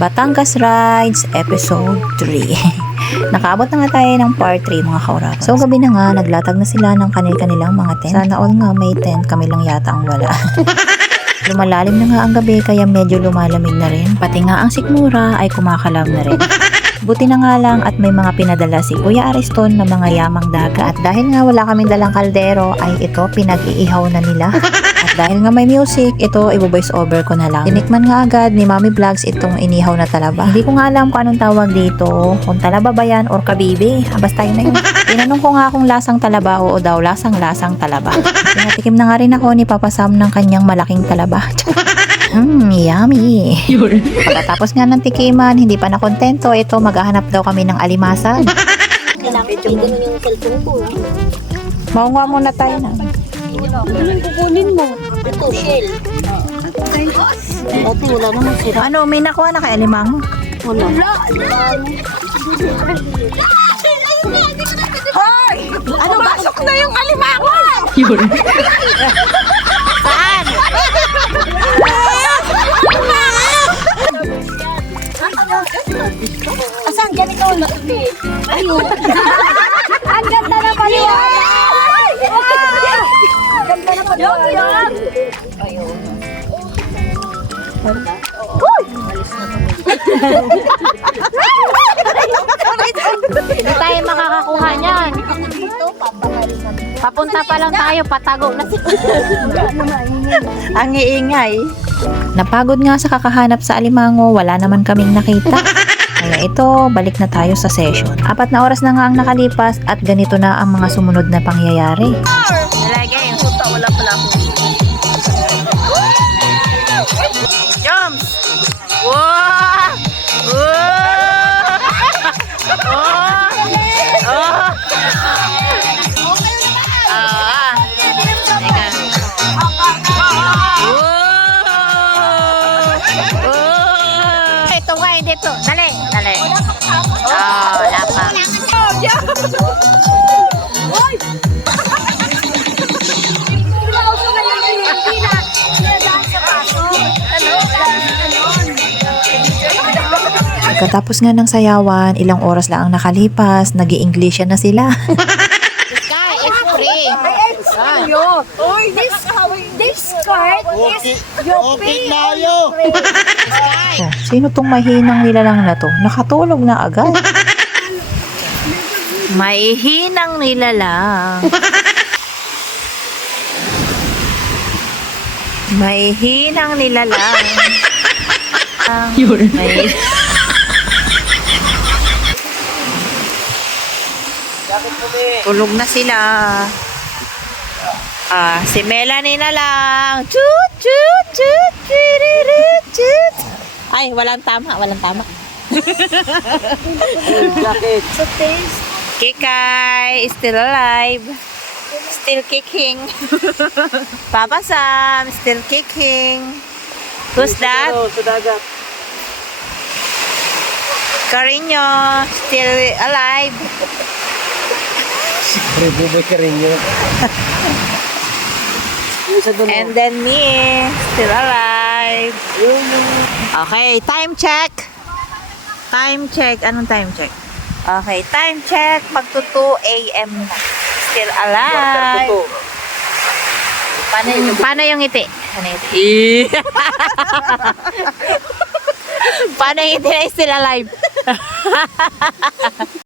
Batangas Rides Episode 3. Nakaabot na nga tayo ng part 3 mga kaurapan. So gabi na nga, naglatag na sila ng kanilang mga tent. Sana all nga may tent, kami lang yata ang wala. Lumalalim na nga ang gabi kaya medyo lumalamig na rin. Pati nga ang sikmura ay kumakalaw na rin. Buti na nga lang at may mga pinadala si Kuya Ariston na mga yamang daga. At dahil nga wala kaming dalang kaldero ay ito pinag-iihaw na nila. At dahil nga may music, ito i-voice over ko na lang. Tinikman nga agad ni Mami Vlogs itong inihaw na talaba. Hindi ko nga alam kung anong tawag dito. Kung talaba ba yan or kabibi. Basta yun na yun. Tinanong ko nga kung lasang talaba. Oo daw, lasang talaba. Pinatikim na nga rin ako ni Papa Sam ng kanyang malaking talaba. Yummy. Pagkatapos nga ng tikiman, hindi pa nakontento, ito maghahanap daw kami ng alimasan. Kailangan ganun yung cellphone ko. Maunga muna tayo na. Anong kukunin mo? Ito, shell. Dati wala naman sira. Ano, may nakuha na kay alimango? Wala. Hoy! Ano, pasok na yung alimango! Saan? Asan? Diyan ikaw na. Ayun. Ang ganda na pala. Ang ganda na pala. Ayun. Hindi tayo makakakuha niyan. Papunta pa lang tayo, patago na Ang iingay. Napagod nga sa kakahanap sa alimango, wala naman kaming nakita. Kaya ito, balik na tayo sa session. 4 na oras na nga ang nakalipas at ganito na ang mga sumunod na pangyayari. Nalagay yung puta, wala pala ako. Jumps! Wow! Ito nga, dito. Dali, dali. Wala pa. Pagkatapos nga ng sayawan, ilang oras lang ang nakalipas, nag-i-Englishan na sila. Sky is free. This card is your pay. Oh, sino tong mahinang nilalang na to? Nakatulog na agad. Mahihinang nilalang. Mahihinang nilalang. Tulog na sila. Si Melanie na lang. Chut, chut, chut, chut, chut. Ay, walang tama. So taste. Kikay is still alive. Still kicking. Papa Sam, still kicking. Who's that? Sa dagat. Carino, still alive. Buboy ka rin yun. And then me, still alive. Okay, time check. Time check. Anong time check? Okay, time check. Magto 2 a.m. na. Still alive. Paano yung ngiti? Paano yung ngiti? Paano yung ngiti na still alive?